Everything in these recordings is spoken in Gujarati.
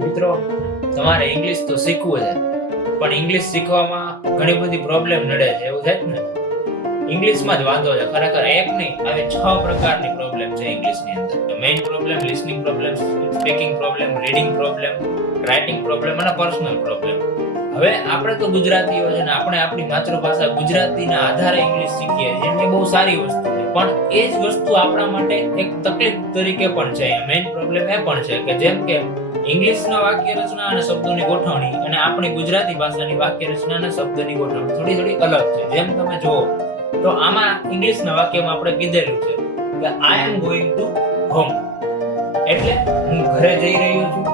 મિત્રો, તમારે ઇંગ્લિશ તો શીખવું છે, પણ ઇંગ્લિશ શીખવામાં ઘણી બધી પ્રોબ્લેમ નડે છે. એવું થાય ને, ઇંગ્લિશમાં જ વાંધો છે. ખરેખર એક નહીં, આવી 6 પ્રકારની પ્રોબ્લેમ છે ઇંગ્લિશની અંદર. Main problem, listening problem, speaking problem, reading problem, writing problem અને પર્સનલ પ્રોબ્લેમ. હવે આપણે તો ગુજરાતીઓ છે ને, આપણે આપણી માતૃભાષા ગુજરાતીના આધારે ઇંગ્લિશ શીખીએ છીએ, એ બહુ સારી વસ્તુ છે. પણ એ જ વસ્તુ આપણા માટે એક તકલીફ તરીકે પણ છે. મેઇન પ્રોબ્લેમ એ પણ છે કે જેમ કે ઇંગ્લિશના વાક્ય રચના અને શબ્દોની ગોઠવણી અને આપણી ગુજરાતી ભાષાની વાક્ય રચના અને શબ્દની ગોઠવણી થોડી અલગ છે. જેમ તમે જુઓ તો આમાં ઇંગ્લિશના વાક્યમાં આપણે કીધેલું છે કે આઈ એમ ગોઈંગ ટુ હોમ, એટલે હું ઘરે જઈ રહ્યો છું.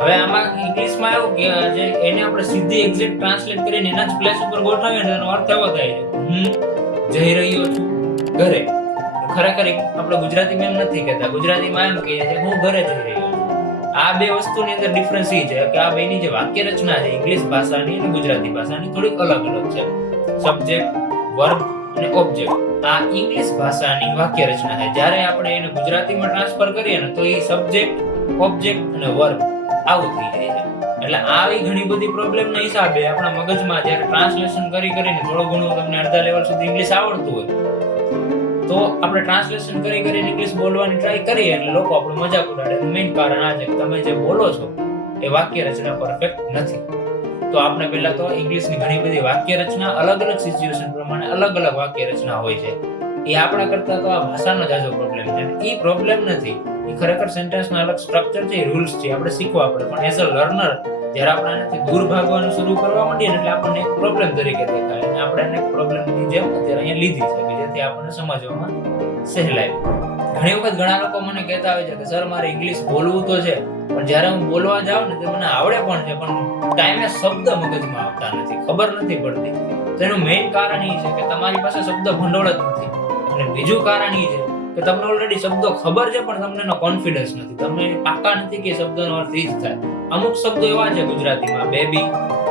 હવે આમાં ઇંગ્લિશમાં એવું કે જે એને આપણે સીધી એક્ઝેક્ટ ટ્રાન્સલેટ કરીને એના જ પ્લેસ ઉપર ગોઠવીએ ને એનો અર્થ એવો થાય છે હું જઈ રહ્યો છું ઘરે. ખરેખર આપણે ગુજરાતીમાં એમ નથી કહેતા. ગુજરાતીમાં એમ કહીએ છીએ હું ઘરે જઈ રહ્યો છું. આ બે વસ્તુની અંદર ડિફરન્સ એ છે કે આ બેની જે વાક્ય રચના છે ઇંગ્લિશ ભાષાની અને ગુજરાતી ભાષાની થોડીક અલગ છે. સબ્જેક્ટ, વર્બ અને ઓબ્જેક્ટ આ ઇંગ્લિશ ભાષાની વાક્ય રચના છે. જ્યારે આપણે એને ગુજરાતીમાં ટ્રાન્સફર કરીએ ને તો એ સબ્જેક્ટ, ઓબ્જેક્ટ અને વર્બ આવું થઈ જાય છે. એટલે આવી ઘણી બધી પ્રોબ્લેમના હિસાબે આપણા મગજમાં જ્યારે ટ્રાન્સલેશન કરીને થોડું ઘણું તમને અડધા લેવલ સુધી ઇંગ્લિશ આવડતું હોય તો આપણે ટ્રાન્સલેશન કરીને ઇંગ્લિશ બોલવાની ટ્રાય કરીએ એટલે લોકો આપણો મજાક ઉડાડે. મેઇન કારણ આ છે કે તમે જે બોલો છો એ વાક્ય રચના પરફેક્ટ નથી. તો આપણે પહેલા તો ઇંગ્લિશની ઘણી બધી વાક્ય રચના અલગ સિચ્યુએશન પ્રમાણે અલગ વાક્ય રચના હોય છે. એ આપણા કરતા તો આ ભાષાનો જ આજો પ્રોબ્લેમ છે. એ પ્રોબ્લેમ નથી, એ ખરેખર સેન્ટેન્સના અલગ સ્ટ્રક્ચર છે, રૂલ્સ છે, આપણે શીખવા પડે. પણ એઝ અ લર્નર જ્યારે આપણે આનાથી દૂર ભાગવાનું શરૂ કરવા માંડીએ એટલે આપણને એક પ્રોબ્લેમ તરીકે દેખાય અને આપણે એને પ્રોબ્લેમની જેમ અત્યારે અહીંયા લીધી છે કે જેથી આપણને સમજવામાં સહેલાઈ. ઘણી વખત ઘણા લોકો મને કહેતા હોય છે કે સર મારે ઇંગ્લિશ બોલવું તો છે, પણ જ્યારે હું બોલવા જાઉં ને તો મને આવડે પણ છે, પણ ટાઈમે શબ્દ મગજમાં આવતા નથી, ખબર નથી પડતી. તો એનું મેઇન કારણ એ છે કે તમારી પાસે શબ્દ ભંડોળ જ નથી. અને બીજું કારણ એ છે કે તમને ઓલરેડી શબ્દો ખબર છે પણ તમને એનો કોન્ફિડન્સ નથી. તમને પાકા નથી કે શબ્દનો અર્થ એ જ થાય. અમુક શબ્દો એવા છે ગુજરાતીમાં, બેબી,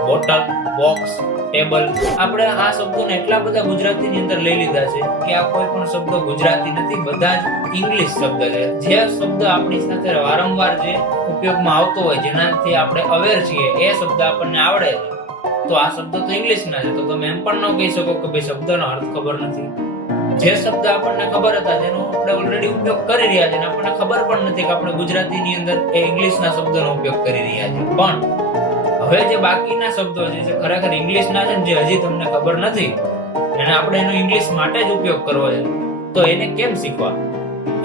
બોટલ, બોક્સ, ટેબલ. આપણે આ શબ્દોને એટલા બધા ગુજરાતીની અંદર લઈ લીધા છે કે આ કોઈ પણ શબ્દ ગુજરાતી નથી, બધા જ ઇંગ્લિશ શબ્દ છે. જે શબ્દ આપણી સાથે વારંવાર જે ઉપયોગમાં આવતો હોય, જેનાથી આપણે અવેર છીએ, એ શબ્દ આપણને આવડે છે તો આ શબ્દ તો ઇંગ્લિશના છે. તો તમે એમ પણ ન કહી શકો કે ભાઈ શબ્દનો અર્થ ખબર નથી. જે શબ્દ આપણને ખબર હતા, જેનો આપણે ઓલરેડી ઉપયોગ કરી રહ્યા છે, આપણને ખબર પણ નથી કે આપણે ગુજરાતીની અંદર એ ઇંગ્લિશના શબ્દનો ઉપયોગ કરી રહ્યા છે. પણ હવે જે બાકીના શબ્દો છે જે ખરેખર ઇંગ્લિશના છે ને, જે હજી તમને ખબર નથી અને આપણે એનો ઇંગ્લિશ માટે જ ઉપયોગ કરવો છે, તો એને કેમ શીખવા?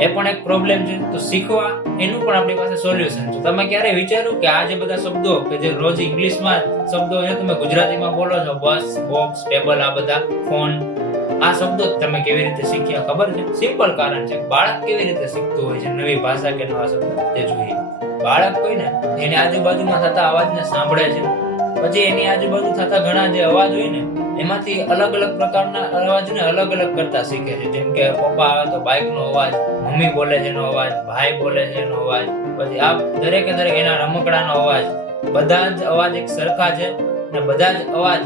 એ પણ એક પ્રોબ્લેમ છે. તો શીખવા એનું પણ આપણી પાસે સોલ્યુશન છે. તમે ક્યારે વિચાર્યું કે આ જે બધા શબ્દો કે જે રોજ ઇંગ્લિશમાં શબ્દો છે તમે ગુજરાતીમાં બોલો છો, બસ, બોક્સ, ટેબલ, આ બધા, ફોન, આ શબ્દો તમે કેવી રીતે શીખ્યા ખબર છે? સિમ્પલ કારણ છે. બાળક કેવી રીતે શીખતું હોય છે નવી ભાષા કે નવા શબ્દ તે જોઈએ. બાળક કોઈ ને એની આજુબાજુમાં થતા અવાજને સાંભળે છે, પછી એની આજુબાજુ થતા ઘણા જે અવાજ હોય ને એમાંથી અલગ પ્રકારના અવાજને અલગ કરતા શીખે છે. જેમ કે પપ્પા આવે તો બાઇકનો અવાજ, મમ્મી બોલે છે એનો અવાજ, ભાઈ બોલે છે એનો અવાજ, પછી આ દરેકે એના રમકડાનો અવાજ. બધા જ અવાજ એક સરખા છે અને બધા જ અવાજ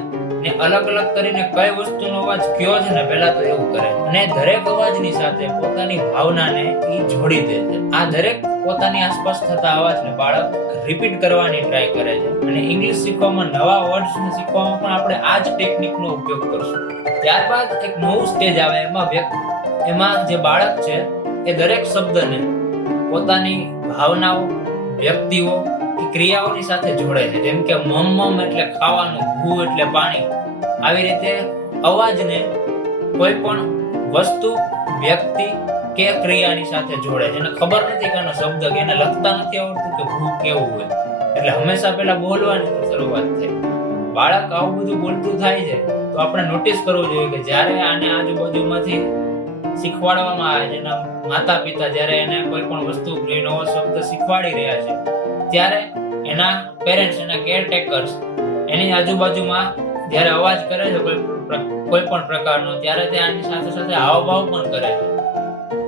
ને અલગ કરીને કઈ વસ્તુનો અવાજ કયો છે ને પહેલા તો એવું કરે છે. અને દરેક અવાજની સાથે પોતાની ભાવનાને ઈ જોડી દે છે. આ દરેક પોતાની આસપાસ થતા અવાજને બાળક રિપીટ કરવાની ટ્રાય કરે છે. અને ઇંગ્લિશ શીખવામાં, નવા વર્ડ્સને શીખવામાં પણ આપણે આ જ ટેકનિકનો ઉપયોગ કરશું. ત્યારબાદ એક નવું સ્ટેજ આવે, એમાં જે બાળક છે એ દરેક શબ્દને પોતાની ભાવનાઓ, વ્યક્તિઓ, ક્રિયાઓની સાથે જોડે છે. જેમ કે મમ એટલે ખાવાનું, ભૂ એટલે પાણી. આવી રીતે અવાજને કોઈ પણ વસ્તુ, વ્યક્તિ કે ક્રિયાની સાથે જોડે છે. એને ખબર નથી કે એનો શબ્દ કે એને લખતા નથી આવડતું કે ભૂ કેવું હોય, એટલે હંમેશા પહેલા બોલવાની શરૂઆત થાય. બાળક આવું બધું બોલતું થાય છે તો આપણે નોટિસ કરવું જોઈએ કે જ્યારે આને આજુબાજુમાંથી શીખવાડવામાં આવે છે, એના માતા પિતા જ્યારે એને કોઈ પણ વસ્તુ, નવો શબ્દ શીખવાડી રહ્યા છે, ત્યારે એના પેરેન્ટ્સ, એના કેરટેકર્સ એની આજુબાજુમાં જ્યારે અવાજ કરે છે કોઈ પણ પ્રકારનો, ત્યારે તે આની સાથે હાવભાવ પણ કરે છે,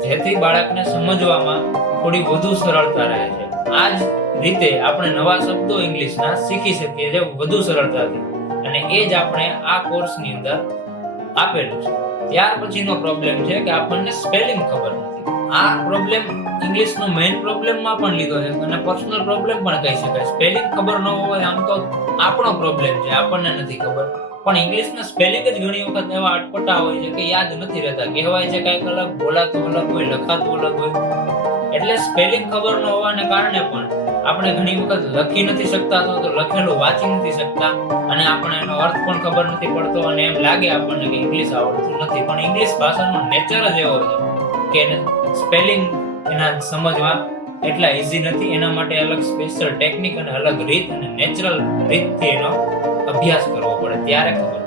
જેથી બાળકને સમજવામાં થોડી વધુ સરળતા રહે છે. આ જ રીતે આપણે નવા શબ્દો ઇંગ્લિશના શીખી શકીએ છીએ વધુ સરળતાથી, અને એ જ આપણે આ કોર્સની અંદર આપેલું છે. ત્યાર પછીનો પ્રોબ્લેમ છે કે આપણને સ્પેલિંગ ખબર નથી. આ પ્રોબ્લેમ ઇંગ્લિશનો મેઇન પ્રોબ્લેમમાં પણ લીધો છે અને પર્સનલ પ્રોબ્લેમ પણ કહી શકાય. સ્પેલિંગ ખબર ન હોય આમ તો આપણો પ્રોબ્લેમ છે, આપણને નથી ખબર. પણ ઇંગ્લિશના સ્પેલિંગ જ ઘણી વખત એવા અટપટા હોય છે કે યાદ નથી રહેતા. કહેવાય છે કંઈક અલગ, બોલાતું અલગ હોય, લખાતું અલગ હોય. એટલે સ્પેલિંગ ખબર ન હોવાને કારણે પણ આપણે ઘણી વખત લખી નથી શકતા અથવા તો લખેલું વાંચી નથી શકતા અને આપણે એનો અર્થ પણ ખબર નથી પડતો અને એમ લાગે આપણને કે ઇંગ્લિશ આવડતું નથી. પણ ઇંગ્લિશ ભાષાનો નેચર જ એવો છે કે સ્પેલિંગ એના સમજવા એટલા ઈઝી નથી. એના માટે અલગ સ્પેશિયલ ટેકનિક અને અલગ રીત અને નેચરલ રીતથી એનો અભ્યાસ કરવો પડે ત્યારે ખબર.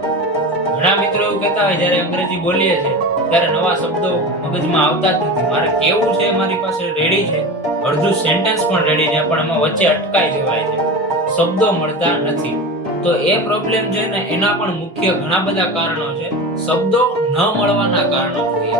ઘણા મિત્રો એવું કહેતા હોય જ્યારે અંગ્રેજી બોલીએ છીએ ત્યારે નવા શબ્દો મગજમાં આવતા જ નથી. મારે કેવું છે મારી પાસે રેડી છે, અડધું સેન્ટેન્સ પણ રેડી છે, પણ એમાં વચ્ચે અટકાઈ જવાય છે, શબ્દો મળતા નથી. તો એ પ્રોબ્લેમ છે ને એના પણ મુખ્ય ઘણા બધા કારણો છે. શબ્દો ન મળવાના કારણો જોઈએ.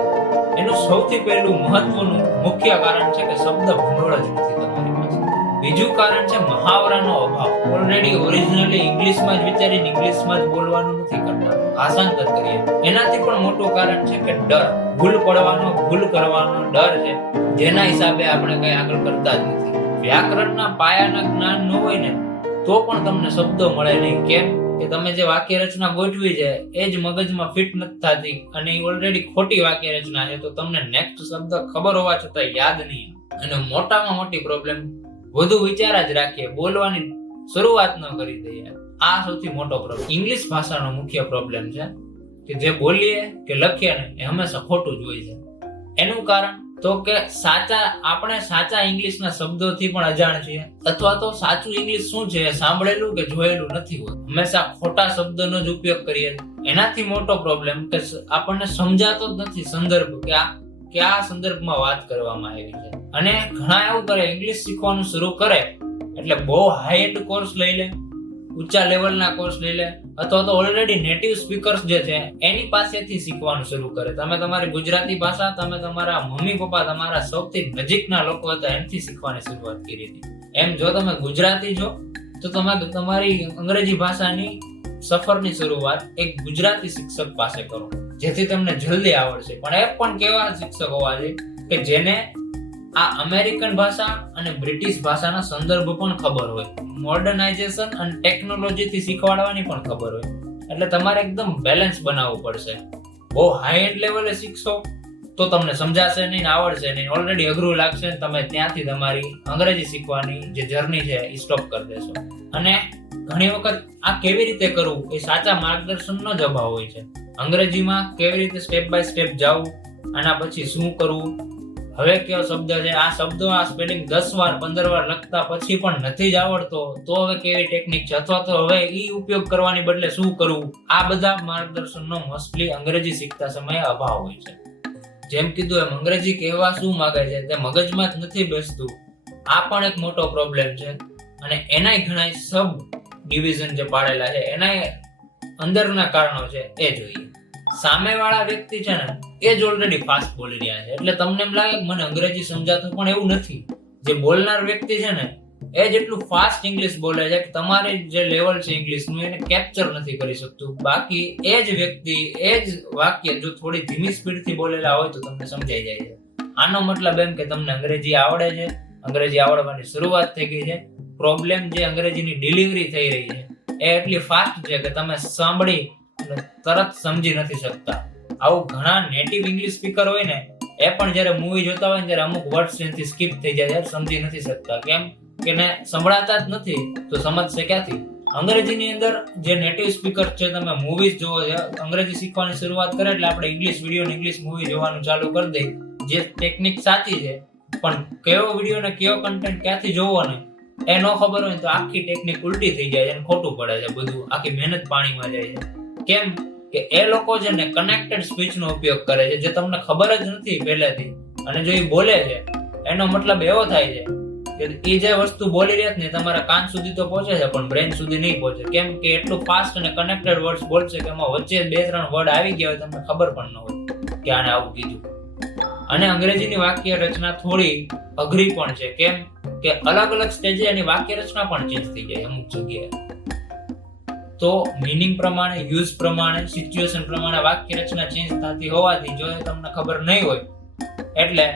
એનું સૌથી પહેલું મહત્વનું મુખ્ય કારણ છે કે શબ્દ ભંડોળ જ નથી તમારી પાસે. બીજું કારણ છે મહાવરાનો અભાવ. ઓલરેડી ઓરિજિનલી ઇંગ્લિશમાં જ વિચારીને ઇંગ્લિશમાં જ બોલવાનું નથી કરતા, ભાષાંતર કરીએ. એનાથી પણ મોટું કારણ છે કે ડર, ભૂલ પડવાનો, ભૂલ કરવાનો ડર છે, જેના હિસાબે આપણે કઈ આગળ કરતા જ નથી. વ્યાકરણના પાયાના જ્ઞાન ન હોય ને તો પણ તમને શબ્દો મળે નહીં. કેમ કે તમે જે વાક્ય રચના ગોઠવી છે એ જ મગજમાં ફિટ નથી થતી અને એ ઓલરેડી ખોટી વાક્ય રચના છે, તો તમને નેક્સ્ટ શબ્દ ખબર હોવા છતાં યાદ નહીં. અને મોટામાં મોટી પ્રોબ્લેમ, વધુ વિચાર જ રાખીએ, બોલવાની શરૂઆત ન કરી દઈએ. આ સૌથી મોટો પ્રોબ્લેમ ઇંગ્લિશ ભાષાનો મુખ્ય પ્રોબ્લેમ છે કે જે બોલીએ કે લખીએ ને એ હંમેશા ખોટું જ હોય છે. એનું કારણ તો કે આપણે સાચા ઇંગ્લિશના શબ્દોથી પણ અજાણ છીએ અથવા તો સાચું ઇંગ્લિશ શું છે સાંભળેલું કે જોયેલું નથી હોતું. હંમેશા ખોટા શબ્દનો જ ઉપયોગ કરીએ. એનાથી મોટો પ્રોબ્લેમ કે આપણને સમજાતો જ નથી સંદર્ભ, કે આ સંદર્ભમાં વાત કરવામાં આવી છે. અને ઘણા એવું કરે, ઇંગ્લિશ શીખવાનું શરૂ કરે એટલે બહુ હાઈ એન્ડ કોર્સ લઈ લે, ઊંચા લેવલના કોર્સ લઈ લે, અથવા તો ઓલરેડી નેટિવ સ્પીકર્સ જે છે એની પાસેથી શીખવાનું શરૂ કરે. તમે તમારી ગુજરાતી ભાષા, તમે તમારા મમ્મી પપ્પા, તમારા સૌથી નજીકના લોકો હતા એમથી શીખવાની શરૂઆત કરી હતી. એમ જો તમે ગુજરાતી છો તો તમે તમારી અંગ્રેજી ભાષાની સફરની શરૂઆત એક ગુજરાતી શિક્ષક પાસે કરો, જેથી તમને જલ્દી આવડશે. પણ એ પણ કેવા શિક્ષક હોવા જોઈએ કે જેને આ અમેરિકન ભાષા અને બ્રિટિશ ભાષાના સંદર્ભ પણ ખબર હોય, મોડર્નાઇઝેશન અને ટેકનોલોજીથી શીખવાડવાની પણ ખબર હોય. એટલે તમારે એકદમ બેલેન્સ બનાવવું પડશે. બહુ હાઈ એન્ડ લેવલે શીખશો તો તમને સમજાશે નહીં, આવડશે નહીં, ઓલરેડી અઘરું લાગશે, તમે ત્યાંથી તમારી અંગ્રેજી શીખવાની જે જર્ની છે એ સ્ટોપ કરી દેશો. અને ઘણી વખત આ કેવી રીતે કરવું એ સાચા માર્ગદર્શનનો જ અભાવ હોય છે. અંગ્રેજીમાં કેવી રીતે સ્ટેપ બાય સ્ટેપ જવું, આના પછી શું કરવું, હવે કયો શબ્દ છે, આ શબ્દો આ સ્પેલિંગ 10 વાર 15 વાર લખતા પછી પણ નથી જ આવડતો તો હવે કેવી ટેકનિક છે, અથવા તો હવે ઈ ઉપયોગ કરવાની બદલે શું કરવું. આ બધા માર્ગદર્શનનો મોસ્ટલી અંગ્રેજી શીખતા સમયે અભાવ હોય છે. જેમ કીધું એમ અંગ્રેજી કહેવા શું માંગે છે તે મગજમાં જ નથી બેસતું. આ પણ એક મોટો પ્રોબ્લેમ છે અને એનાય ઘણા સબ ડિવિઝન જે પાડેલા છે એનાય અંદરના કારણો છે એ જોઈએ. સામેવાળા વ્યક્તિ છે ને એ જ ઓલરેડી ફાસ્ટ બોલી રહ્યા છે એટલે તમને એમ લાગે કે મને અંગ્રેજી સમજાતું, પણ એવું નથી. જે બોલનાર વ્યક્તિ છે ને એ જેટલું ફાસ્ટ ઇંગ્લિશ બોલે છે કે તમારે જે લેવલ છે ઇંગ્લિશનું એને કેપ્ચર નથી કરી શકતું. બાકી એ જ વ્યક્તિ એ જ વાક્ય જો થોડી ધીમી સ્પીડથી બોલેલા હોય તો તમને સમજાઈ જાય છે. આનો મતલબ એમ કે તમને અંગ્રેજી આવડે છે, અંગ્રેજી આવડવાની શરૂઆત થઈ ગઈ છે. પ્રોબ્લેમ જે અંગ્રેજીની ડિલિવરી થઈ રહી છે એ એટલી ફાસ્ટ છે કે તમે સાંભળી તરત સમજી નથી શકતા. આવું ઘણા નેટિવ ઇંગ્લિશ સ્પીકર હોય ને એ પણ જ્યારે મૂવી જોતા હોય ને ત્યારે અમુક વર્ડ્સ એનાથી સ્કીપ થઈ જાય, સમજી નથી શકતા. કેમ કે ને સંભળાતા જ નથી તો સમજશે ક્યાંથી. અંગ્રેજીની અંદર જે નેટિવ સ્પીકર છે, તમે મૂવીઝ જોવો છે, અંગ્રેજી શીખવાની શરૂઆત કરે એટલે આપણે ઇંગ્લિશ વિડીયો ને ઇંગ્લિશ મૂવી જોવાનું ચાલુ કરી દઈએ. જે ટેકનિક સાચી છે, પણ કયો વિડીયો ને કયો કન્ટેન્ટ ક્યાંથી જોવો ને એ ન ખબર હોય તો આખી ટેકનિક ઉલટી થઈ જાય છે, ખોટું પડે છે, બધું આખી મહેનત પાણીમાં જાય છે. કેમ કે એ લોકો છે ને કનેક્ટેડ સ્પીચ નો ઉપયોગ કરે છે જે તમને ખબર જ નથી પહેલેથી, અને જો એ બોલે છે એનો મતલબ એવો થાય છે કે એ જે વસ્તુ બોલી રહ્યા ને તમારા કાન સુધી તો પહોંચે છે પણ બ્રેન સુધી નહીં પહોંચે. કેમ કે એટલું ફાસ્ટ અને કનેક્ટેડ વર્ડ્સ બોલશે કે એમાં વચ્ચે 2-3 વર્ડ આવી ગયા હોય તમને ખબર પણ ન હોય કે આને આવું કીધું. અને અંગ્રેજીની વાક્ય રચના થોડી અઘરી પણ છે. કેમ કે અલગ અલગ સ્ટેજે એની વાક્ય રચના પણ ચેન્જ થઈ જાય અમુક જગ્યાએ. તો મીનિંગ પ્રમાણે, યુઝ પ્રમાણે, સિચ્યુએશન પ્રમાણે વાક્ય રચના ચેન્જ થતી હોવાથી જો તમને ખબર નહીં હોય એટલે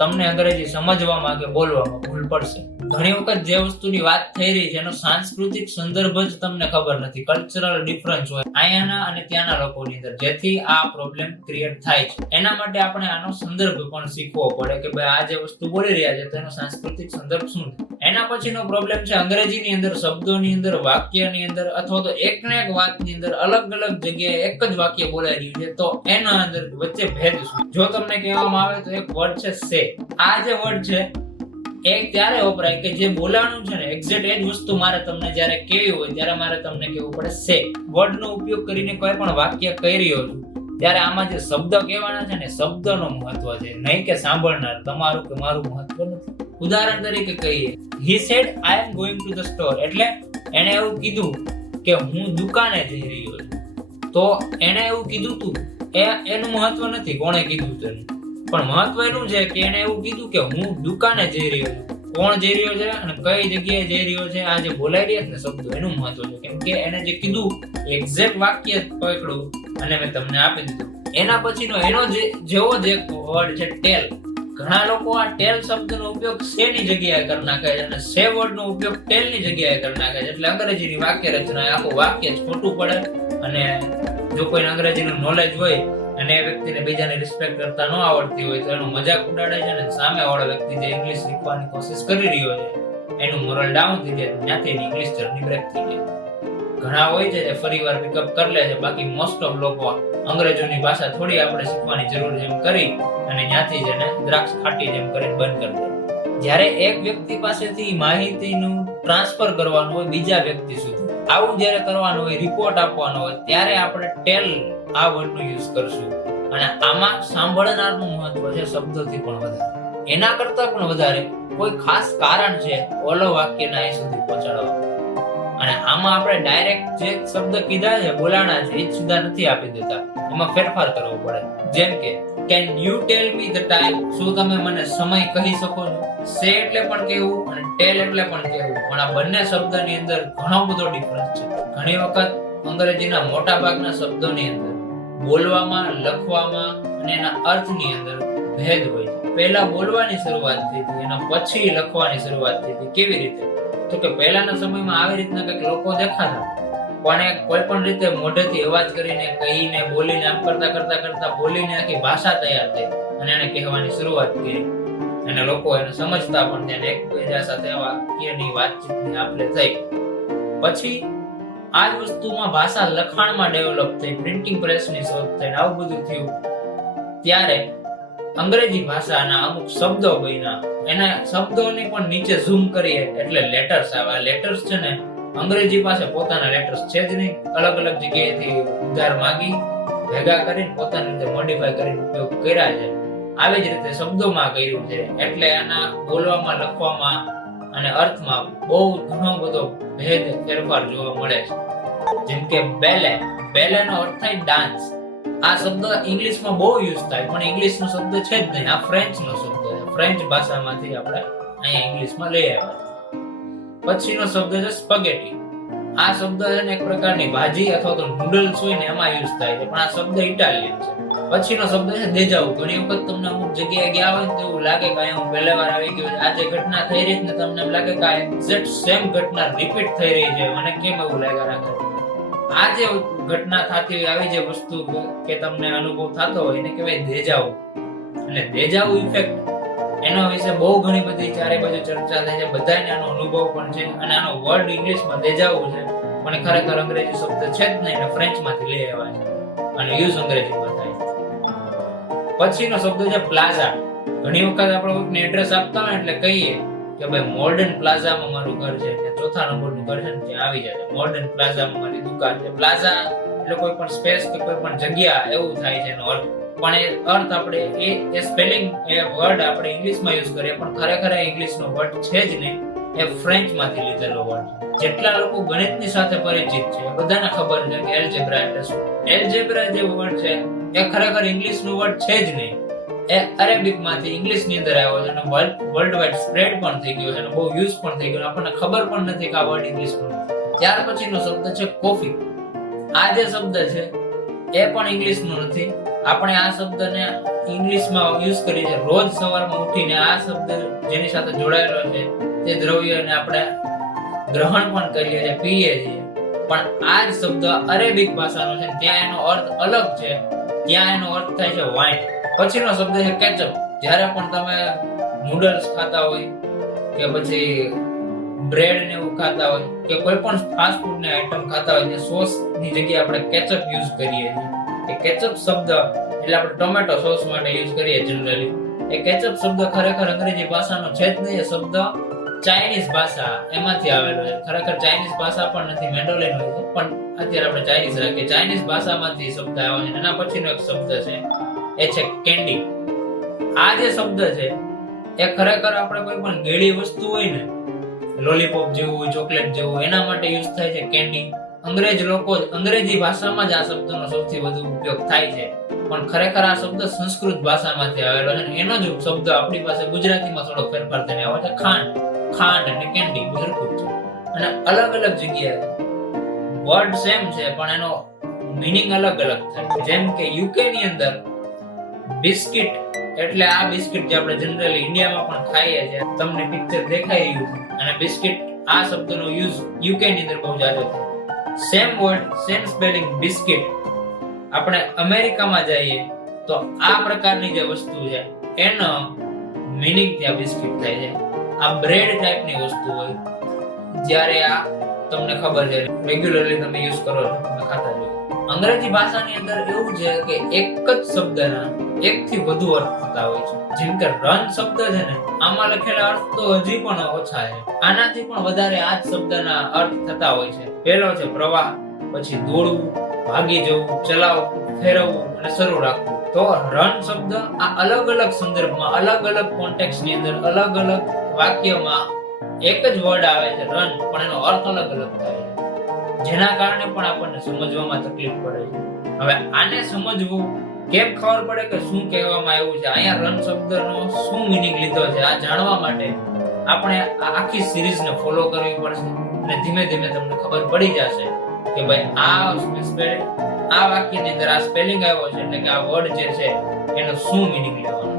તમને અંગ્રેજી સમજવામાં કે બોલવામાં ભૂલ પડશે. ઘણી વખત જે વસ્તુની વાત થઈ રહી છે એનો સાંસ્કૃતિક સંદર્ભ જ તમને ખબર નથી, કલ્ચરલ ડિફરન્સ હોય અહીંયાના અને ત્યાંના લોકોની અંદર, જેથી આ પ્રોબ્લેમ ક્રિએટ થાય છે. એના માટે આપણે આનો સંદર્ભ પણ શીખવો પડે કે ભાઈ આ જે વસ્તુ બોલી રહ્યા છે તેનો સાંસ્કૃતિક સંદર્ભ શું છે. એના પછીનો પ્રોબ્લેમ છે અંગ્રેજીની અંદર શબ્દોની અંદર, વાક્યની અંદર અથવા તો એકને એક વાતની અંદર અલગ અલગ જગ્યાએ એક જ વાક્ય બોલાઈ રહ્યું છે તો એના અંદર વચ્ચે ભેદ શું. જો તમને કહેવામાં આવે તો એક વર્ડ છે સે. આ જે વર્ડ છે એ ત્યારે વપરાય કે જે બોલાવાનું છે ને એક્ઝેક્ટ એ જ વસ્તુ મારે તમને જ્યારે કહેવી હોય ત્યારે મારે તમને કહેવું પડે સે. વર્ડનો ઉપયોગ કરીને કોઈ પણ વાક્ય કહી રહ્યો છું ત્યારે આમાં જે શબ્દ કહેવાના છે ને શબ્દનો મહત્વ છે, નહીં કે સાંભળનાર તમારું કે મારું મહત્વ નથી. ઉદાહરણ તરીકે કહીએ, he said I am going to the store, એટલે એને એવું કીધું કે હું દુકાને જઈ રહ્યો છું. તો એને એવું કીધું તું એનું મહત્વ નથી કોણે કીધું તેનું, પણ મહત્વ એનું છે કે એને એવું કીધું કે હું દુકાને જઈ રહ્યો છું. કોણ જઈ રહ્યો છે અને કઈ જગ્યાએ જઈ રહ્યો છે, આ જે બોલાઈ રહ્યા છે ને શબ્દો એનું મહત્વ છે. કેમ કે એને જે કીધું એક્ઝેક્ટ વાક્ય પકડ્યું અને મેં તમને આપી દીધું. એના પછીનો એનો જેવો જ એક વર્ડ છે ટેલ. ઘણા લોકો આ ટેલ શબ્દનો ઉપયોગ સે ની જગ્યાએ કરી નાખે છે અને સે વર્ડનો ઉપયોગ ટેલ ની જગ્યાએ કરી નાખે છે, એટલે અંગ્રેજીની વાક્ય રચના આખું વાક્ય જ ખોટું પડે. અને જો કોઈને અંગ્રેજીનું નોલેજ હોય અને એ વ્યક્તિને બીજાની રિસ્પેક્ટ કરતા ન આવડતી હોય તો એનો મજાક ઉડાડે છે ને સામેવાળો વ્યક્તિ જે ઇંગ્લિશ શીખવાની કોશિશ કરી રહ્યો છે એનું મોરલ ડાઉન થઈ જાય, ત્યાંથી એની ઇંગ્લિશ જર્ની બ્રેક થઈ જાય. ઘણા હોય છે જે ફરીવાર પિકઅપ કરી લે છે, બાકી મોસ્ટ ઓફ લોકો અંગ્રેજોની ભાષા થોડી આપણે શીખવાની જરૂર જેમ કરી અને ત્યાંથી જ એને દ્રાક્ષ ખાટી જેમ કરીને બંધ કરી દે. જ્યારે એક વ્યક્તિ પાસેથી માહિતીનું ટ્રાન્સફર કરવાનું હોય બીજા વ્યક્તિ સુધી, આવું જ્યારે કરવાનું હોય, રિપોર્ટ આપવાનો હોય, ત્યારે આપણે ટેલ આ વર્ડનો યુઝ કરશું. અને આમાં સાંભળનારનું મહત્વ છે શબ્દોથી પણ વધારે, એના કરતા પણ વધારે કોઈ ખાસ કારણ છે ઓલો વાક્યના અહીં સુધી પહોંચાડવા. અને આમાં આપણે ડાયરેક્ટ જે શબ્દ કીધા છે બોલાણા છે એ જ સીધા નથી આપી દેતા, એમાં ફેરફાર કરવો પડે. જેમ કે can you tell me the time, શું તમે મને સમય કહી શકો છો. સે એટલે પણ કહેવું અને ટેલ એટલે પણ કહેવું, પણ આ બંને શબ્દની અંદર ઘણો બધો ડિફરન્સ છે. ઘણી વખત અંગ્રેજીના મોટા ભાગના શબ્દોની અંદર બોલવામાં, લખવામાં અને એના અર્થની અંદર ભેદ હોય છે. પહેલા બોલવાની શરૂઆત થઈ હતી એના પછી લખવાની શરૂઆત થઈ હતી. કેવી રીતે? તો કે પહેલાના સમયમાં આવી રીતના કંઈક લોકો દેખાતા પણ એ કોઈ પણ રીતે મોઢેથી અવાજ કરીને, કહીને, બોલીને, આમ કરતા કરતા કરતા બોલીને આખી ભાષા તૈયાર થઈ અને એને કહેવાની શરૂઆત કરી અને લોકો એને સમજતા પણ ત્યાં એકબીજા સાથે વાક્યની વાતચીતની આપલે થઈ. પછી આ જ વસ્તુમાં ભાષા લખાણમાં ડેવલપ થઈ, પ્રિન્ટિંગ પ્રેસની શોધ થઈ, આવું બધું થયું. ત્યારે અંગ્રેજી ભાષાના અમુક શબ્દો બન્યા, એના શબ્દોની પણ નીચે ઝૂમ કરીએ એટલે લેટર્સ આવે. લેટર્સ છે ને અંગ્રેજી પાસે પોતાના લેટર્સ છે જ નહીં, અલગ અલગ જગ્યાએથી ઉધાર માંગી ભેગા કરીને પોતાની રીતે મોડિફાઈ કરીને ઉપયોગ કર્યા છે. આવી જ રીતે શબ્દોમાં કર્યું છે, એટલે એના બોલવામાં, લખવામાં અને અર્થમાં બહુ ઘણો બધો ભેદ ફેરફાર જોવા મળે છે. જેમ કે બેલે, બેલેનો અર્થ થાય ડાન્સ. આ શબ્દ ઇંગ્લિશમાં બહુ યુઝ થાય પણ ઇંગ્લિશનો શબ્દ છે જ નહીં, આ ફ્રેન્ચનો શબ્દ છે. ફ્રેન્ચ ભાષામાંથી આપણે અહીંયા ઇંગ્લિશમાં લઈ આવ્યા. પછીનો શબ્દ છે સ્પગેટી. આ શબ્દ છે ને એક પ્રકારની ભાજી અથવા તો નૂડલ્સ હોય ને એમાં યુઝ થાય છે, પણ આ શબ્દ ઇટાલિયન છે. પછીનો શબ્દ છે દેજાવુ. ઘણી વખત તમને અમુક જગ્યાએ ગયા હોય તો એવું લાગે કે અહીંયા હું પહેલી વાર આવી ગયો, આ જે ઘટના થઈ રહી છે ને તમને એમ લાગે કે આ એક્ઝેક્ટ સેમ ઘટના રિપીટ થઈ રહી છે, મને કેમ એવું લાગ્યા રાખે. આ જે ઘટના થતી હોય, આવી જે વસ્તુ કે તમને અનુભવ થતો હોય એને કહેવાય દેજાવુ. અને દેજાવુ ઇફેક્ટ એનો વિશે બહુ ઘણી બધી ચારે બાજુ ચર્ચા થાય છે, બધાને આનો અનુભવ પણ છે અને આનો વર્ડ ઇંગ્લિશમાં દેજાવુ છે પણ ખરેખર અંગ્રેજી શબ્દ છે જ નહીં અને ફ્રેન્ચમાંથી લઈ આવ્યા છે અને યુઝ અંગ્રેજીમાં થાય. પછીનો શબ્દ છે પ્લાઝા. ઘણી વખત આપણે કોઈકને એડ્રેસ આપતા હોય એટલે કહીએ કે ભાઈ મોર્ડન પ્લાઝામાં મારું ઘર છે, કે ચોથા નંબરનું ઘર છે ને ત્યાં આવી જાય છે. મોર્ડન પ્લાઝામાં મારી દુકાન છે. પ્લાઝા એટલે કોઈ પણ સ્પેસ કે કોઈ પણ જગ્યા એવું થાય છે એનો અર્થ. પણ એ અર્થ આપણે એ સ્પેલિંગ એ વર્ડ આપણે ઇંગ્લિશમાં યુઝ કરીએ પણ ખરેખર એ ઇંગ્લિશનો વર્ડ છે જ નહીં, એ ફ્રેન્ચમાંથી લીધેલો વર્ડ. જેટલા લોકો ગણિતની સાથે પરિચિત છે બધાને ખબર છે કે એલ્જેબ્રા એટલે શું. એલ્જેબ્રા જે વર્ડ છે એ ખરેખર ઇંગ્લિશનો વર્ડ છે જ નહીં, એ અરેબિકમાંથી ઇંગ્લિશની અંદર આવ્યો છે અને વર્લ્ડ વાઇડ સ્પ્રેડ પણ થઈ ગયો છે અને બહુ યુઝ પણ થઈ ગયો, આપણને ખબર પણ નથી કે આ વર્ડ ઇંગ્લિશનો નથી. ત્યાર પછીનો શબ્દ છે કોફી. આ જે શબ્દ છે એ પણ ઇંગ્લિશનો નથી, આપણે આ શબ્દને ઇંગ્લિશમાં યુઝ કરીએ છીએ. રોજ સવારમાં ઉઠીને આ શબ્દ જેની સાથે જોડાયેલો છે તે દ્રવ્યને આપણે ગ્રહણ પણ કરીએ છીએ, પીએ છીએ. પણ આ જ શબ્દ અરેબિક ભાષાનો છે, ત્યાં એનો અર્થ અલગ છે. ત્યાં એનો અર્થ થાય છે વાઇન. પછીનો શબ્દ છે કેચઅપ. જ્યારે પણ તમે નૂડલ્સ ખાતા હોય કે પછી બ્રેડ ને એવું ખાતા હોય કે કોઈ પણ ફાસ્ટ ફૂડ ની આઈટમ ખાતા હોય ને સોસ ની જગ્યાએ આપણે કેચઅપ યુઝ કરીએ છીએ. એ કેચઅપ શબ્દ એટલે આપણે ટોમેટો સોસ માટે યુઝ કરીએ જનરલી. એ કેચઅપ શબ્દ ખરેખર અંગ્રેજી ભાષાનો છે જ નહીં. એ શબ્દ ચાઇનીઝ ભાષા એમાંથી આવેલો છે. ખરેખર ચાઇનીઝ ભાષા પણ નથી, મેન્ડોલિન હોય છે, પણ અત્યારે આપણે ચાઇનીઝ રાખીએ. ચાઇનીઝ ભાષામાંથી શબ્દ આવ્યો છે. એના પછીનો એક શબ્દ છે એ છે કેન્ડી. આ જે શબ્દ છે એ ખરેખર આપણે કોઈ પણ ગેડી વસ્તુ હોય ને, લોલીપોપ જેવું, ચોકલેટ જેવું, એના માટે યુઝ થાય છે કેન્ડી. અંગ્રેજી ભાષામાં જ આ શબ્દનો સૌથી વધુ ઉપયોગ થાય છે, પણ ખરેખર આ શબ્દ સંસ્કૃત ભાષામાંથી આવેલો છે. એનો જ શબ્દ આપણી પાસે ગુજરાતીમાં થોડો ફેરફાર થઈને આવે છે. ખાંડ અને કેન્ડી સરખું છે, અને અલગ અલગ જગ્યાએ વર્ડ સેમ છે પણ એનો મીનિંગ અલગ અલગ થાય. જેમ કે યુકે ની અંદર બિસ્કિટ એટલે આ બિસ્કિટ જે આપણે જનરલી ઇન્ડિયામાં પણ ખાઈએ છીએ, તમને પિક્ચર દેખાઈ રહ્યું છે, અને બિસ્કિટ આ શબ્દનો યુઝ યુકે ની અંદર બહુ જાજો છે. Same word same spelling biscuit આપણે અમેરિકામાં જઈએ તો આ પ્રકારની જે વસ્તુ છે એનો મીનિંગ ત્યાં બિસ્કિટ થાય છે. આ બ્રેડ ટાઈપની વસ્તુ હોય, જ્યારે આ તમને ખબર છે રેગ્યુલરલી તમે યુઝ કરો છો, તમે ખાતા છો. અંગ્રેજી ભાષાની અંદર એવું છે કે એક જ શબ્દના એકથી વધુ અર્થ થતા હોય છે. જેમ કે રન શબ્દ છે ને, આમાં લખેલા અર્થ તો હજી પણ ઓછા છે. આનાથી પણ વધારે આ જ શબ્દના અર્થ થતા હોય છે. પહેલો છે પ્રવાહ, પછી દોડવું, ભાગી જવું, ચલાવવું, ફેરવવું અને શરૂ રાખવું. તો રન શબ્દ આ અલગ અલગ સંદર્ભમાં, અલગ અલગ કોન્ટેક્સ્ટની અંદર, અલગ અલગ વાક્યમાં એક જ વર્ડ આવે છે રન, પણ એનો અર્થ અલગ અલગ થાય છે, જેના કારણે પણ આપણને સમજવામાં તકલીફ પડે છે. હવે આને સમજવું કેમ ખબર પડે કે શું કહેવામાં આવ્યું છે, અહીંયા રન શબ્દનો શું મિનિંગ લીધો છે, આ જાણવા માટે આપણે આ આખી સિરીઝને ફોલો કરવી પડશે, અને ધીમે ધીમે તમને ખબર પડી જશે કે ભાઈ આ વાક્યની અંદર આ સ્પેલિંગ આવ્યો છે, એટલે કે આ વર્ડ જે છે એનો શું મિનિંગ લેવાનો.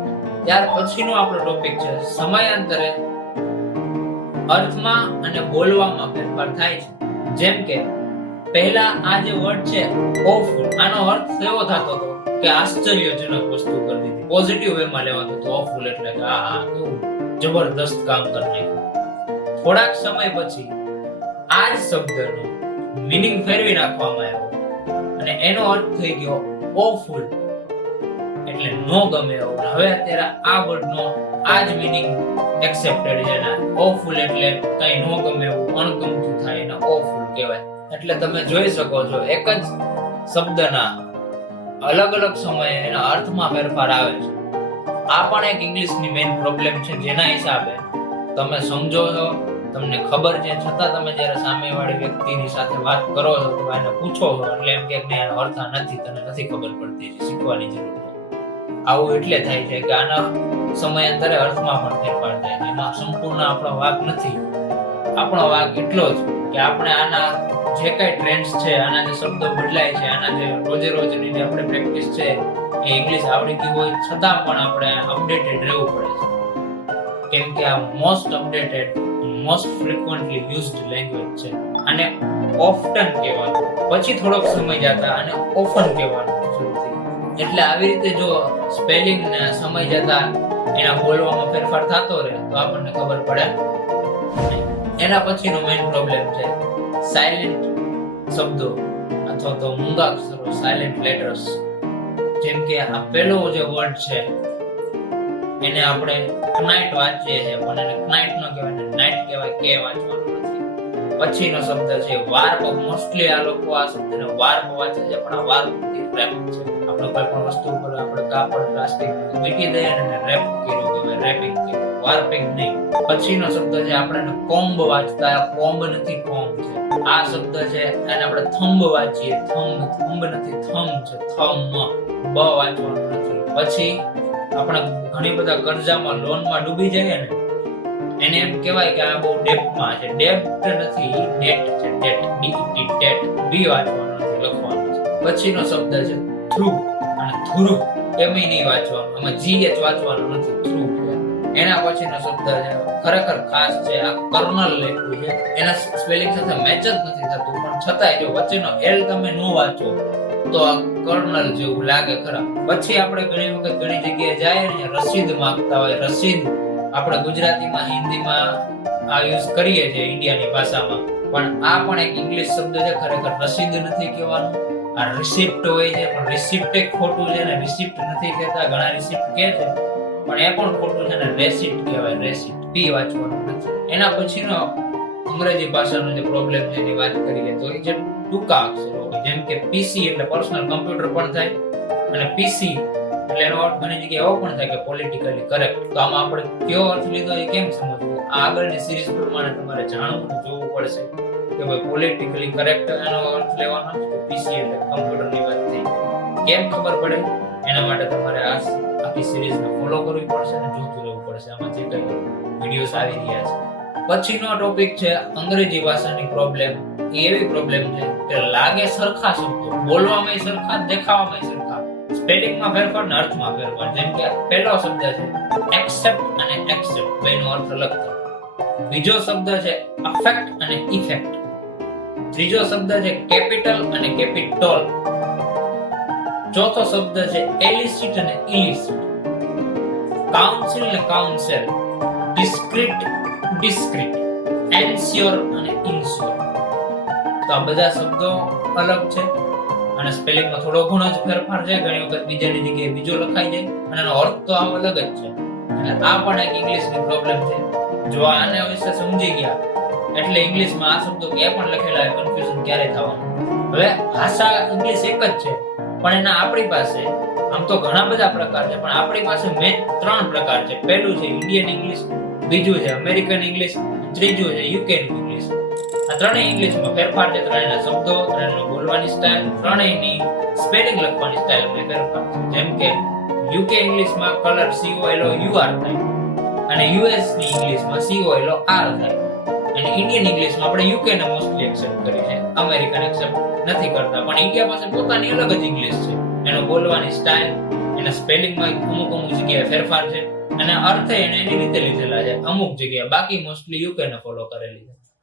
ત્યાર પછીનો આપણો ટોપિક છે સમયાંતરે અર્થમાં અને બોલવામાં ફેરફાર થાય છે. જેમ કે પહેલા આ જે વર્ડ છે ઓફુલ, આનો અર્થ એવો થતો હતો કે આશ્ચર્યજનક વસ્તુ કરી દીધી, પોઝિટિવ વેમાં લેવાતો હતો. ઓફુલ એટલે કે આ કેવું જબરદસ્ત કામ કરી નાખ્યું. થોડાક સમય પછી આ જ શબ્દનો મીનિંગ ફેરવી નાખવામાં આવ્યો અને એનો અર્થ થઈ ગયો ઓફુલ એટલે નો ગમે એવો. હવે અત્યારે આ વર્ડનો આ જ મીનિંગ એક્સેપ્ટેડ છે ને, ઓફુલ એટલે કઈ નો ગમે એવું, અણગમતું થાય એને ઓફુલ કહેવાય. એટલે તમે જોઈ શકો છો એક જ શબ્દના અલગ અલગ સમયે એના અર્થમાં ફેરફાર આવે છે. આ પણ એક ઇંગ્લિશની મેઇન પ્રોબ્લેમ છે, જેના હિસાબે તમે સમજો છો, તમને ખબર છે, છતાં તમે જ્યારે સામેવાળી વ્યક્તિની સાથે વાત કરો છો તો એને પૂછો છો એટલે એમ કે એનો અર્થ નથી, તને નથી ખબર પડતી, શીખવાની જરૂર છે. આવું એટલે થાય છે કે આના સમયાંતરે અર્થમાં પણ ફેરફાર થાય છે. એમાં સંપૂર્ણ આપણો વાક નથી. આપણો વાક એટલો જ કે આપણે આના જે કઈ ટ્રેન્ડ્સ છે, આના જે શબ્દો બદલાય છે, આના જે રોજે રોજની જે આપણે પ્રેક્ટિસ છે એ ઇંગ્લિશ આવડી ગઈ હોય છતાં પણ આપણે અપડેટેડ રહેવું પડે છે, કેમ કે આ most updated, most frequently used language છે. આને ઓફટન કહેવાનું, પછી થોડોક સમય જતા અને ઓફન કહેવાનું શરૂ થયું. એટલે આવી રીતે જો સ્પેલિંગ ને સમય જતા એના બોલવામાં ફેરફાર થતો રહે તો આપણને ખબર પડે. એના પછીનો મેઇન પ્રોબ્લેમ છે સાયલેન્ટ શબ્દો અથવા તો મૂંગાક્ષરો, સાયલેન્ટ લેટર્સ. જેમ કે આ પહેલો જે વર્ડ છે એને આપણે કનાઇટ વાંચીએ છીએ, પણ એને કનાઇટ ન કહેવાય, નાઇટ કહેવાય, કે વાંચવાનું નથી. પછીનો શબ્દ છે વાર્પ. મોસ્ટલી આ લોકો આ શબ્દને વાર્પ વાંચે છે, પણ આ વાર્પ થી રેપ છે. આપણે કોઈ પણ વસ્તુ ઉપર આપણે કાપડ, પ્લાસ્ટિક વીટી દઈએ અને રેપ કર્યું કહેવાય, રેપિંગ કહેવાય, વાર્પિંગ નહીં. પછીનો શબ્દ છે આપણે કોમ્બ વાંચતા, કોમ્બ નથી કોમ્બ છે. આ શબ્દ છે એને આપણે થંબ વાંચીએ, થંબ નથી થમ છે, થમ, બ વાંચવાનું નથી. પછી આપણે ઘણી બધા કર્જામાં, લોનમાં ડૂબી જઈએ ને, એને એમ કહેવાય કે આ બહુ ડેપ્થમાં છે. ડેપ્થ નથી, ડેટ છે, ડેટ, ડીટી, ડેટ, બી વાંચવાનું નથી, લખવાનું છે. પછીનો શબ્દ છે થ્રુ, અને અને થ્રુ એમ નહીં વાંચવાનું, આમાં GH વાંચવાનું નથી, થ્રુ. એના પછીનો શબ્દ છે ખરેખર ખાસ છે, આ કર્નલ લખ્યું છે, એના સ્પેલિંગ સાથે મેચ જ નથી થતું, પણ છતાંય જો વચ્ચેનો L તમે ન વાંચો તો આ કર્નલ જેવું લાગે ખરા. પછી આપણે ઘણી વખત ઘણી જગ્યાએ જાય ને રસીદ માંગતા હોય, રસીદ આપણે ગુજરાતીમાં હિન્દીમાં આ યુઝ કરીએ છીએ ઇન્ડિયાની ભાષામાં, પણ આ પણ એક ઇંગ્લિશ શબ્દ છે. ખરેખર રસીદ નથી કહેવાનું, આ રિસિપ્ટ હોય છે, પણ રિસિપ્ટ એક ખોટું છે ને, રિસિપ્ટ નથી કહેતા, ઘણા રિસિપ્ટ કહે છે પણ એ પણ ખોટું છે ને, રેસિપ્ટ કહેવાય, રેસિપ્ટ. પી વાંચવાનું નથી. એના પછીનો અંગ્રેજી ભાષાનો જે પ્રોબ્લેમ છે એની વાત કરીએ તો એ જે ટૂંકા અક્ષરો હોય, જેમ કે પીસી એટલે પર્સનલ કમ્પ્યુટર પણ થાય, અને પીસી એટલે એનો અર્થ ઘણી જગ્યાએ એવો પણ થાય કે પોલિટિકલી કરેક્ટ. તો આમાં આપણે કયો અર્થ લીધો એ કેમ સમજવું? આ આગળની સિરીઝ પ્રમાણે તમારે જાણવું અને જોવું પડશે કે ભાઈ પોલિટિકલી કરેક્ટ એનો અર્થ લેવાનો કે પીસી એટલે કમ્પ્યુટરની વાત થઈ. કેમ ખબર પડે એના માટે તમારે આ આખી સિરીઝને ફોલો કરવી પડશે અને જોતું રહેવું પડશે આમાં જે કંઈ વિડીયોઝ આવી રહ્યા છે. પછીનો ટોપિક છે અંગ્રેજી ભાષાની પ્રોબ્લેમ. એ એવી પ્રોબ્લેમ છે કે લાગે સરખા શબ્દો, બોલવામાં સરખા, દેખાવામાં સરખા, સ્પેલિંગમાં ફેરફાર ને અર્થમાં ફેરફાર. જેમ કે પહેલો શબ્દ છે એક્સેપ્ટ અને એક્સેપ્ટ, બેનો અર્થ અલગ થાય. બીજો શબ્દ છે અફેક્ટ અને ઇફેક્ટ. ત્રીજો શબ્દ છે કેપિટલ અને કેપિટોલ. ચોથો શબ્દ છે એલિસિટ અને ઇલિસિટ. કાઉન્સિલ અને કાઉન્સેલ. Discreet, discrete. એન્શ્યોર અને ઇન્શ્યોર. તો આ બધા શબ્દો અલગ છે અને સ્પેલિંગમાં થોડો ઘણો જ ફેરફાર છે. ઘણી વખત બીજાની જગ્યાએ બીજો લખાઈ જાય અને એનો અર્થ તો આમ અલગ જ છે. અને આ પણ એક ઇંગ્લિશની પ્રોબ્લેમ છે. જો આને વિશે સમજી ગયા એટલે ઇંગ્લિશમાં આ શબ્દો કે પણ લખેલા હોય, કન્ફ્યુઝન ક્યારે થવાનું? હવે ભાષા ઇંગ્લિશ એક જ છે, પણ એના આપણી પાસે આમ તો ઘણા બધા પ્રકાર છે, પણ આપણી પાસે મેન 3 પ્રકાર છે. પહેલું છે ઇન્ડિયન ઇંગ્લિશ, બીજું છે અમેરિકન ઇંગ્લિશ, ત્રીજું છે યુકે ઇંગ્લિશ. આ ત્રણેય ઇંગ્લિશમાં ફેરફાર છે. ત્રણેયના શબ્દો, ત્રણેયની બોલવાની સ્ટાઇલ, ત્રણેયની સ્પેલિંગ લખવાની સ્ટાઇલમાં ફેરફાર છે. જેમ કે યુકે ઇંગ્લિશમાં કલર COLOUR થાય અને US ની ઇંગ્લિશમાં COLOR થાય. અને ઇન્ડિયન ઇંગ્લિશમાં આપણે યુકે ને મોસ્ટલી એક્સેપ્ટ કરીએ છીએ, અમેરિકન એક્સેપ્ટ નથી કરતા. પણ ઇન્ડિયા પાસે પોતાની અલગ જ ઇંગ્લિશ છે. એનો બોલવાની સ્ટાઇલ, એના સ્પેલિંગમાં અમુક જગ્યાએ ફેરફાર છે અને અર્થે એને એની રીતે લીધેલા છે અમુક જગ્યાએ. બાકી મોસ્ટલી યુકે ને ફોલો કરેલી છે.